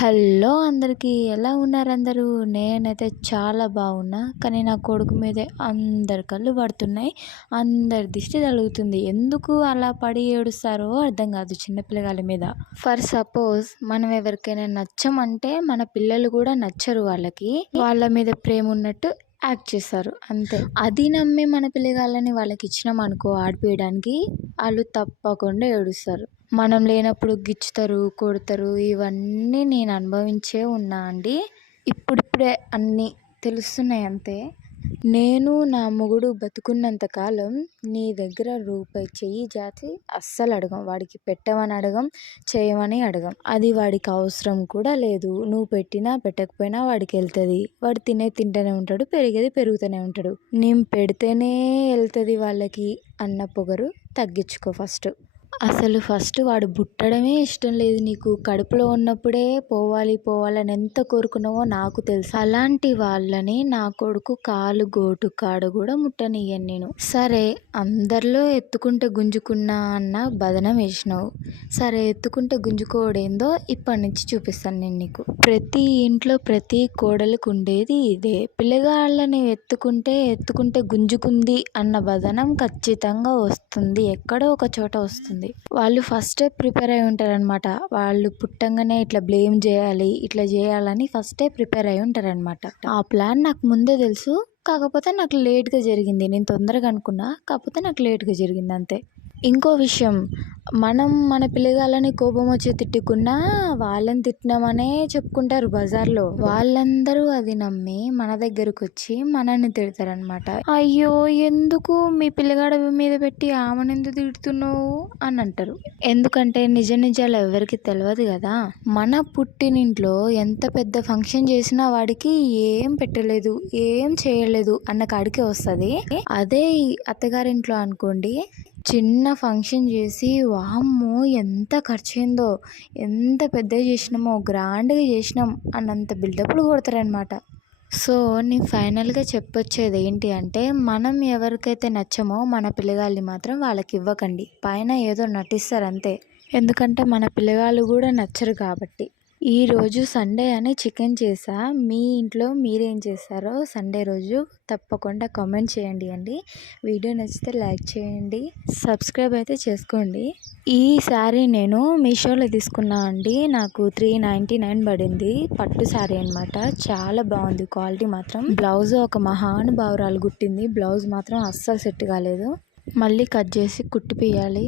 Hello అందరికీ ఎలా ఉన్నారు అందరూ? నేనైతే చాలా బాగున్నా. కానీ నా కొడుకు మీదే అందరి కళ్ళు పడుతున్నాయి. అందరి దిష్టి తగులుతుంది. ఎందుకు అలా పడి ఏడుస్తారో అర్థం కాదు చిన్నపిల్లగాళ్ళ మీద. ఫర్ సపోజ్ మనం ఎవరికైనా నచ్చమంటే మన పిల్లలు కూడా నచ్చరు వాళ్ళకి. వాళ్ళ మీద ప్రేమ ఉన్నట్టు యాక్ట్ చేస్తారు అంతే. అది నమ్మి మన పిల్లగాళ్ళని వాళ్ళకి ఇచ్చినాం అనుకో ఆడిపియడానికి, వాళ్ళు తప్పకుండా ఏడుస్తారు. మనం లేనప్పుడు గిచ్చుతారు, కొడతారు. ఇవన్నీ నేను అనుభవించే ఉన్నా అండి. ఇప్పుడిప్పుడే అన్నీ తెలుస్తున్నాయి అంతే. నేను నా మొగుడు బతుకున్నంత కాలం నీ దగ్గర రూపాయి చెయ్యి జాతి అస్సలు అడగం. వాడికి పెట్టమని అడగం, చేయమని అడగం. అది వాడికి అవసరం కూడా లేదు. నువ్వు పెట్టినా పెట్టకపోయినా వాడికి వెళ్తుంది. వాడు తింటూనే ఉంటాడు, పెరిగేది పెరుగుతూనే ఉంటాడు. నేను పెడితేనే వెళ్తుంది వాళ్ళకి అన్న పొగరు తగ్గించుకో ఫస్ట్. అసలు ఫస్ట్ వాడు పుట్టడమే ఇష్టం లేదు నీకు. కడుపులో ఉన్నప్పుడే పోవాలని ఎంత కోరుకున్నావో నాకు తెలుసు. అలాంటి వాళ్ళని నా కొడుకు కాలు గోటు కాడ కూడా ముట్టనియ్యను నేను. సరే, అందరిలో ఎత్తుకుంటే గుంజుకున్నా అన్న బదనం వేసినావు. సరే, ఎత్తుకుంటే గుంజుకోవడేందో ఇప్పటి నుంచి చూపిస్తాను నేను నీకు. ప్రతి ఇంట్లో ప్రతి కోడలికి ఉండేది ఇదే. పిల్లగాళ్ళని ఎత్తుకుంటే గుంజుకుంది అన్న బదనం ఖచ్చితంగా వస్తుంది. ఎక్కడో ఒక చోట వస్తుంది. వాళ్ళు ఫస్టే ప్రిపేర్ అయి ఉంటారనమాట. వాళ్ళు పుట్టంగానే ఇట్లా బ్లేమ్ చేయాలి, ఇట్లా చేయాలని ఫస్టే ప్రిపేర్ అయి ఉంటారనమాట. ఆ ప్లాన్ నాకు ముందే తెలుసు. కాకపోతే నాకు లేట్గా జరిగింది. నేను తొందరగా అనుకున్నా, కాకపోతే నాకు లేట్గా జరిగింది అంతే. ఇంకో విషయం, మనం మన పిల్లగాళ్ళని కోపం వచ్చి తిట్టుకున్నా వాళ్ళని తిట్టినామనే చెప్పుకుంటారు బజార్లో. వాళ్ళందరూ అది నమ్మి మన దగ్గరకు వచ్చి మనల్ని తిడతారనమాట. అయ్యో, ఎందుకు మీ పిల్లగాడ మీద పెట్టి ఆమెను ఎందుకు తిడుతున్నావు అని అంటారు. ఎందుకంటే నిజాలు ఎవరికి తెలియదు కదా. మన పుట్టినింట్లో ఎంత పెద్ద ఫంక్షన్ చేసినా వాడికి ఏం పెట్టలేదు, ఏం చేయలేదు అన్న కాడికే వస్తుంది. అదే అత్తగారింట్లో అనుకోండి, చిన్న ఫంక్షన్ చేసి వామ్మో ఎంత ఖర్చు అయిందో, ఎంత పెద్దగా చేసినామో, గ్రాండ్గా చేసినాం అన్నంత బిల్డప్లు కొడతారనమాట. సో నేను ఫైనల్గా చెప్పొచ్చేది ఏంటి అంటే, మనం ఎవరికైతే నచ్చమో మన పిల్లగాళ్ళని మాత్రం వాళ్ళకి ఇవ్వకండి. పైన ఏదో నటిస్తారు అంతే. ఎందుకంటే మన పిల్లగాళ్ళు కూడా నచ్చరు కాబట్టి. ఈరోజు సండే అని చికెన్ చేసా. మీ ఇంట్లో మీరేం చేస్తారో సండే రోజు తప్పకుండా కామెంట్ చేయండి అండి. వీడియో నచ్చితే లైక్ చేయండి, సబ్స్క్రైబ్ అయితే చేసుకోండి. ఈ శారీ నేను మీషోలో తీసుకున్నా అండి. నాకు 399 పడింది. పట్టు శారీ అనమాట. చాలా బాగుంది క్వాలిటీ మాత్రం. బ్లౌజ్ ఒక మహానుభావురాలు కుట్టింది. బ్లౌజ్ మాత్రం అస్సలు సెట్ కాలేదు. మళ్ళీ కట్ చేసి కుట్టిపియాలి.